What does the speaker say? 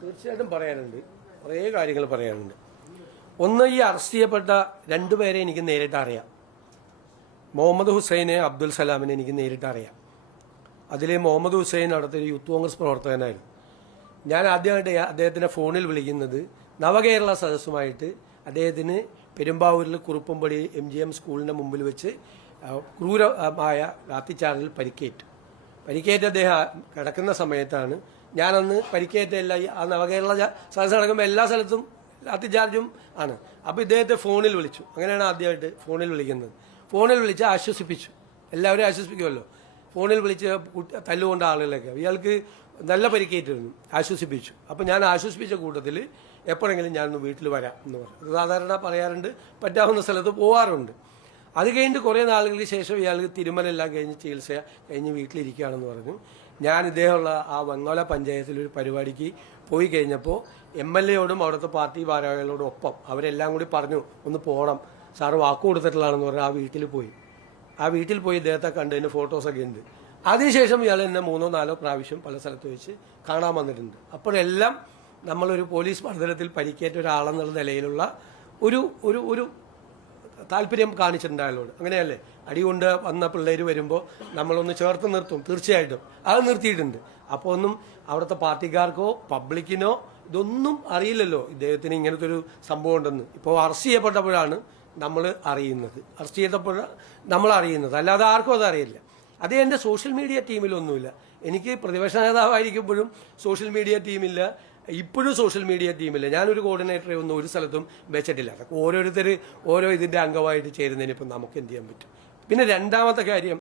തീർച്ചയായിട്ടും പറയാനുണ്ട്, കുറേ കാര്യങ്ങൾ പറയാനുണ്ട്. ഒന്ന്, ഈ അറസ്റ്റ് ചെയ്യപ്പെട്ട രണ്ടുപേരെ എനിക്ക് നേരിട്ട് അറിയാം. മുഹമ്മദ് ഹുസൈനെ, അബ്ദുൽ സലാമിനെ എനിക്ക് നേരിട്ട് അറിയാം. അതിൽ മുഹമ്മദ് ഹുസൈൻ അവിടുത്തെ യൂത്ത് കോൺഗ്രസ് പ്രവർത്തകനായിരുന്നു. ഞാൻ ആദ്യമായിട്ട് അദ്ദേഹത്തിനെ ഫോണിൽ വിളിക്കുന്നത് നവകേരള സദസ്സുമായിട്ട് അദ്ദേഹത്തിന് പെരുമ്പാവൂരിൽ കുറുപ്പമ്പടി MGM സ്കൂളിൻ്റെ മുമ്പിൽ വെച്ച് ക്രൂരമായ ലാത്തിച്ചാർജിൽ പരിക്കേറ്റ് അദ്ദേഹം കിടക്കുന്ന സമയത്താണ്. ഞാനന്ന് പരിക്കേറ്റല്ല, ആ നവകേരള സദസ്സ് നടക്കുമ്പോൾ എല്ലാ സ്ഥലത്തും ലാത്തിച്ചാർജും ആണ്. അപ്പോൾ ഇദ്ദേഹത്തെ ഫോണിൽ വിളിച്ചു. അങ്ങനെയാണ് ആദ്യമായിട്ട് ഫോണിൽ വിളിക്കുന്നത്. ഫോണിൽ വിളിച്ച് ആശ്വസിപ്പിച്ചു. എല്ലാവരും ആശ്വസിപ്പിക്കുമല്ലോ. ഫോണിൽ വിളിച്ച് തല്ലുകൊണ്ട ആളുകളൊക്കെ ഇയാൾക്ക് നല്ല പരിക്കേറ്റിരുന്നു, ആശ്വസിപ്പിച്ചു. അപ്പം ഞാൻ ആശ്വസിപ്പിച്ച കൂട്ടത്തിൽ എപ്പോഴെങ്കിലും ഞാനൊന്ന് വീട്ടിൽ വരാം എന്ന് പറഞ്ഞു. സാധാരണ പറയാറുണ്ട്, പറ്റാവുന്ന സ്ഥലത്ത് പോകാറുണ്ട്. അത് കഴിഞ്ഞിട്ട് കുറേ നാളുകൾക്ക് ശേഷം ഇയാൾക്ക് തിരുമലെല്ലാം കഴിഞ്ഞ് ചികിത്സ കഴിഞ്ഞ് വീട്ടിലിരിക്കുകയാണെന്ന് പറഞ്ഞു. ഞാൻ ഇദ്ദേഹമുള്ള ആ വെങ്ങോല പഞ്ചായത്തിലൊരു പരിപാടിക്ക് പോയി കഴിഞ്ഞപ്പോൾ MLA-യോടും അവിടുത്തെ പാർട്ടി ഭാരവാഹികളോടും ഒപ്പം അവരെല്ലാം കൂടി പറഞ്ഞു ഒന്ന് പോകണം, സാറ് വാക്ക് കൊടുത്തിട്ടുള്ളതാണെന്ന് പറഞ്ഞ് ആ വീട്ടിൽ പോയി ഇദ്ദേഹത്തെ കണ്ടതിന് ഫോട്ടോസൊക്കെ ഉണ്ട്. അതിനുശേഷം ഇയാൾ എന്നെ 3-4 പ്രാവശ്യം പല സ്ഥലത്ത് വെച്ച് കാണാൻ വന്നിട്ടുണ്ട്. അപ്പോഴെല്ലാം നമ്മളൊരു പോലീസ് മർദ്ദനത്തിൽ പരിക്കേറ്റ ഒരാളെന്നുള്ള നിലയിലുള്ള ഒരു ഒരു ഒരു താല്പര്യം കാണിച്ചിട്ടുണ്ട് അയാളോട്. അങ്ങനെയല്ലേ, അടികൊണ്ട് വന്ന പിള്ളേർ വരുമ്പോൾ നമ്മളൊന്ന് ചേർത്ത് നിർത്തും, തീർച്ചയായിട്ടും അത് നിർത്തിയിട്ടുണ്ട്. അപ്പോൾ ഒന്നും അവിടുത്തെ പാർട്ടിക്കാർക്കോ പബ്ലിക്കിനോ ഇതൊന്നും അറിയില്ലല്ലോ ഇദ്ദേഹത്തിന് ഇങ്ങനത്തെ ഒരു സംഭവം ഉണ്ടെന്ന്. ഇപ്പോൾ അറസ്റ്റ് ചെയ്യപ്പെട്ടപ്പോഴാണ് നമ്മൾ അറിയുന്നത്, അല്ലാതെ ആർക്കും അത് അറിയില്ല. അത് എൻ്റെ സോഷ്യൽ മീഡിയ ടീമിലൊന്നുമില്ല. എനിക്ക് പ്രതിപക്ഷ നേതാവായിരിക്കുമ്പോഴും സോഷ്യൽ മീഡിയ ടീമില്ല, ഇപ്പോഴും സോഷ്യൽ മീഡിയ ടീമില്ല. ഞാനൊരു കോർഡിനേറ്ററെ ഒന്നും ഒരു സ്ഥലത്തും വെച്ചിട്ടില്ല. അതൊക്കെ ഓരോരുത്തർ ഓരോ ഇതിൻ്റെ അംഗമായിട്ട് ചേരുന്നതിന് ഇപ്പം നമുക്ക് എന്ത് ചെയ്യാൻ പറ്റും. പിന്നെ രണ്ടാമത്തെ കാര്യം,